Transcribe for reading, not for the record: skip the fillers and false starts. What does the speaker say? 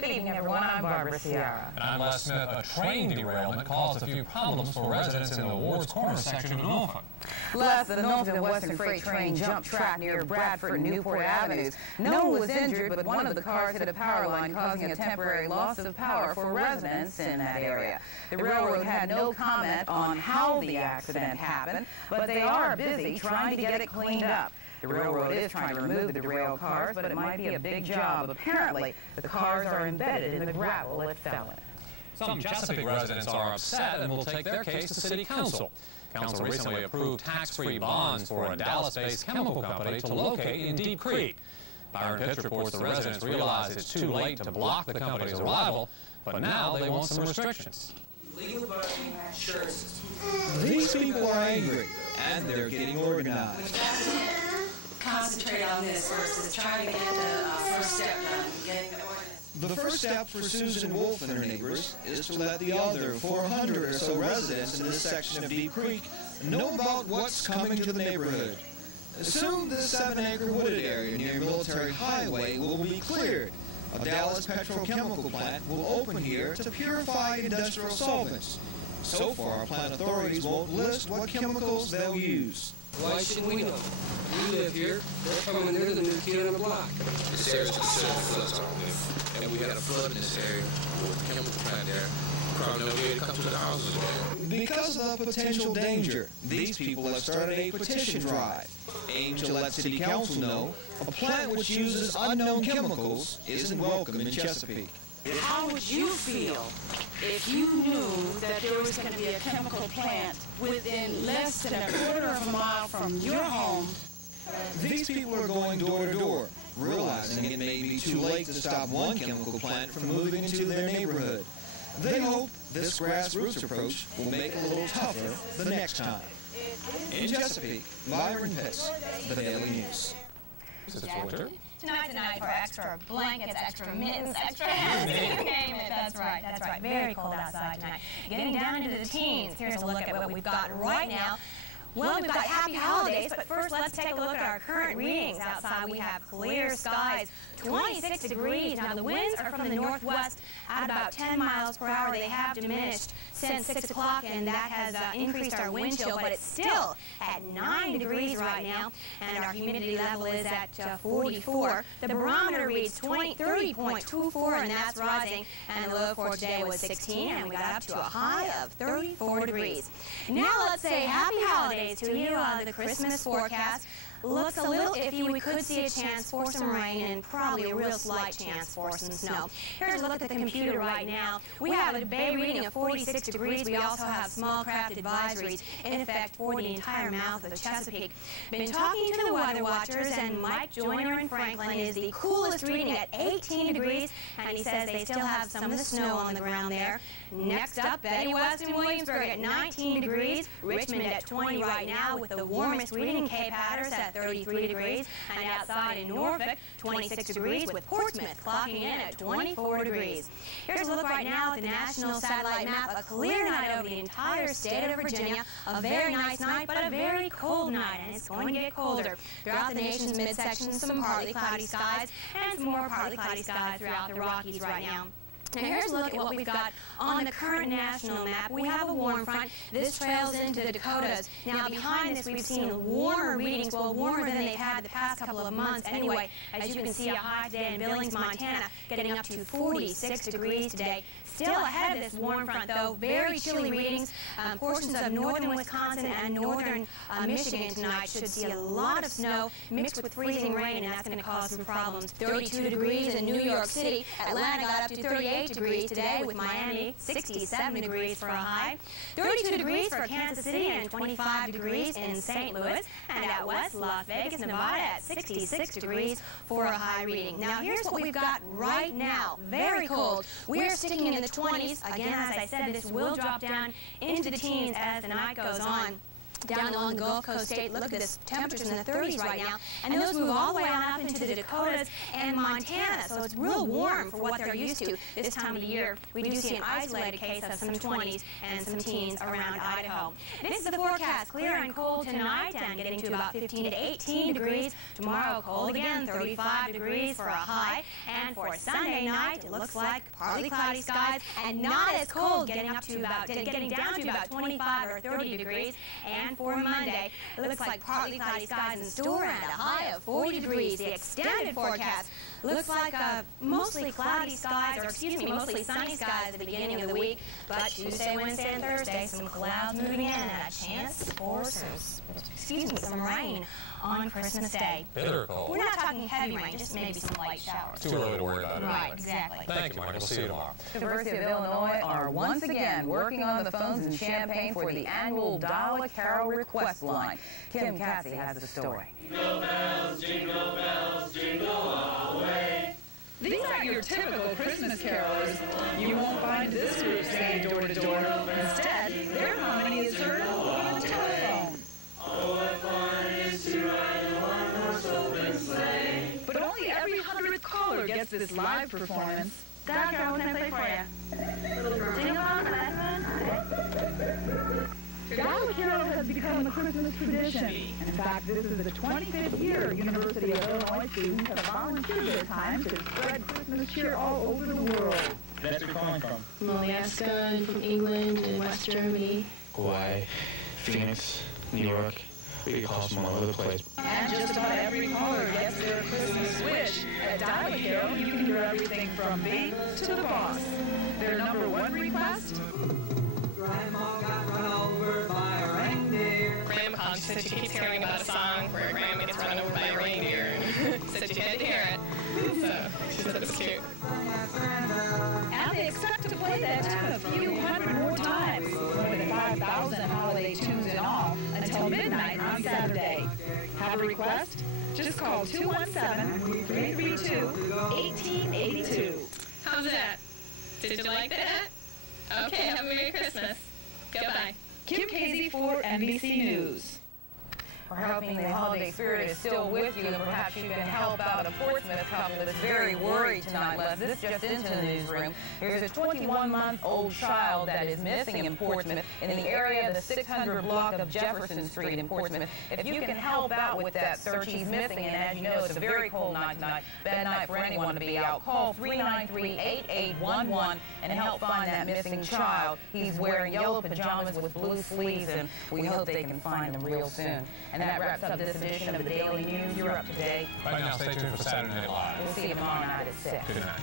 Good evening, everyone. I'm Barbara Sierra. And I'm Les Smith. A train derailment caused a few problems for residents in the Ward's Corner section of Norfolk. Les, the Norfolk and Western Freight train jumped track near Bradford and Newport Avenues. No one was injured, but one of the cars hit a power line, causing a temporary loss of power for residents in that area. The railroad had no comment on how the accident happened, but they are busy trying to get it cleaned up. The railroad is trying to remove the derailed cars, but it might be a big job. Apparently, the cars are embedded in the gravel it fell in. Some Chesapeake residents are upset and will take their case to City Council. Council recently approved tax-free bonds for a Dallas-based chemical company to locate in Deep Creek. Byron Petro reports the residents realize it's too late to block the company's arrival, but now they want some restrictions. Legal voting assurances. These people are angry, and they're getting organized. Concentrate on this versus trying to get the first step done, getting the ordinance. The first step for Susan Wolf and her neighbors is to let the other 400 or so residents in this section of Deep Creek know about what's coming to the neighborhood. Soon, this 7-acre wooded area near Military Highway will be cleared. A Dallas petrochemical plant will open here to purify industrial solvents. So far, plant authorities won't list what chemicals they'll use. Why should we know? We live here. They're coming near the new kid on the block. This area's considered flood zone, and we had a flood in this area with the chemical plant there. Probably no way to come to the houses. Because of the potential danger, these people have started a petition drive, aimed to let City Council know a plant which uses unknown chemicals isn't welcome in Chesapeake. How would you feel if you knew that there was going to be a chemical plant within less than a quarter of a mile from your home? These people are going door to door, realizing it may be too late to stop one chemical plant from moving into their neighborhood. They hope this grassroots approach will make it a little tougher the next time. In Chesapeake, Byron Pitts, The Daily News. Is it winter? Tonight's a night for extra blankets, extra mittens, extra hats, you name it. That's right, that's right. Very cold outside tonight. Getting down into the teens. Here's a look at what we've got right now. Well, we've got happy holidays, but first let's take a look at our current readings. Outside we have clear skies, 26 degrees. Now the winds are from the northwest at about 10 miles per hour. They have diminished since 6 o'clock, and that has increased our wind chill, but it's still at 9 degrees right now, and our humidity level is at 44. The barometer reads 30.24, and that's rising, and the low for today was 16, and we got up to a high of 34 degrees. Now let's say happy holidays to you. The Christmas forecast looks a little iffy. We could see a chance for some rain and probably a real slight chance for some snow. Here's a look at the computer right now. We have a bay reading of 46 degrees. We also have small craft advisories in effect for the entire mouth of the Chesapeake. Been talking to the weather watchers, and Mike Joyner in Franklin is the coolest reading at 18 degrees, and he says they still have some of the snow on the ground there. Next up, Betty West in Williamsburg at 19 degrees, Richmond at 20 right now with the warmest reading, Cape Hatteras at 33 degrees, and outside in Norfolk, 26 degrees, with Portsmouth clocking in at 24 degrees. Here's a look right now at the national satellite map. A clear night over the entire state of Virginia. A very nice night, but a very cold night, and it's going to get colder. Throughout the nation's midsection, some partly cloudy skies, and some more partly cloudy skies throughout the Rockies right now. Now here's a look at what we've got on the current national map. We have a warm front. This trails into the Dakotas. Now behind this we've seen warmer readings, well warmer than they've had the past couple of months anyway. As you can see, a high today in Billings, Montana, getting up to 46 degrees today. Still ahead of this warm front though, very chilly readings. Portions of northern Wisconsin and northern Michigan tonight should see a lot of snow mixed with freezing rain, and that's going to cause some problems. 32 degrees in New York City. Atlanta got up to 38 degrees today, with Miami 67 degrees for a high, 32 degrees for Kansas City, and 25 degrees in St. Louis, and out west, Las Vegas, Nevada at 66 degrees for a high reading. Now here's what we've got right now. Very cold. We're sticking in the 20s. Again, as I said, this will drop down into the teens as the night goes on. Down along the Gulf Coast state, look at this, temperatures in the 30s right now, and those move all the way on up into the Dakotas and Montana, so it's real warm for what they're used to this time of the year. We do see an isolated case of some 20s and some teens around Idaho. This is the forecast, clear and cold tonight, and getting to about 15 to 18 degrees. Tomorrow, cold again, 35 degrees for a high, and for Sunday night, it looks like partly cloudy skies and not as cold, getting down to about 25 or 30 degrees. And for Monday, it looks like partly cloudy skies in store and a high of 40 degrees. The extended forecast looks like mostly cloudy skies, mostly sunny skies at the beginning of the week. But Tuesday, Wednesday, and Thursday, some clouds moving in and a chance for some rain on Christmas Day. Bitter cold. We're not talking heavy rain, just maybe some light showers. Too early to worry about it. Right, exactly. Thank you, Mike. We'll see you tomorrow. The University of Illinois are once again working on the phones in Champaign for the annual Dial a Carol request line. Kim Cassie has the story. Jingle bells, jingle all the way. These aren't your typical Christmas carolers. You won't find this group singing door to door. Instead, their harmony is heard over the telephone. Oh, what fun it is to ride in one horse open sleigh. But only every 100th caller gets this live performance. Dial Carol, what can I play for you? Jingle bells, last one? Dial a Carol has become a Christmas tradition. In fact, this is the 25th year University of Illinois students have volunteered their time to spread Christmas cheer all over the world. That's where you're calling from? From Alaska and from England and West Germany. Hawaii, Phoenix, New York. We could call from all over the place. And just about every caller gets their Christmas wish. At Dial a Carol, you can hear everything from me to the boss. Their number one request? Grandma got run over by a reindeer. Grandma called. She said she keeps hearing about a song where Grandma gets run over by a reindeer. Said she had to hear it. So she said it was cute. And they expect to play that tune a few hundred more times. More than 5,000 holiday tunes in all until midnight on Saturday. Have a request? Just call 217-332-1882. How's that? Did you like that? Okay, have a Merry Christmas. Goodbye. Kim Casey for NBC News. We're hoping the holiday spirit is still with you, and perhaps you can help out a Portsmouth couple that's very worried tonight. Les, this just into the newsroom. There's a 21-month-old child that is missing in Portsmouth in the area of the 600 block of Jefferson Street in Portsmouth. If you can help out with that search, he's missing, and as you know, it's a very cold night tonight. Bad night for anyone to be out. Call 393-8811 and help find that missing child. He's wearing yellow pajamas with blue sleeves, and we hope they can find him real soon. And that wraps up this edition of the Daily News. You're up to date. Right now, stay tuned for Saturday Night Live. We'll see you tomorrow night at 6. Good night.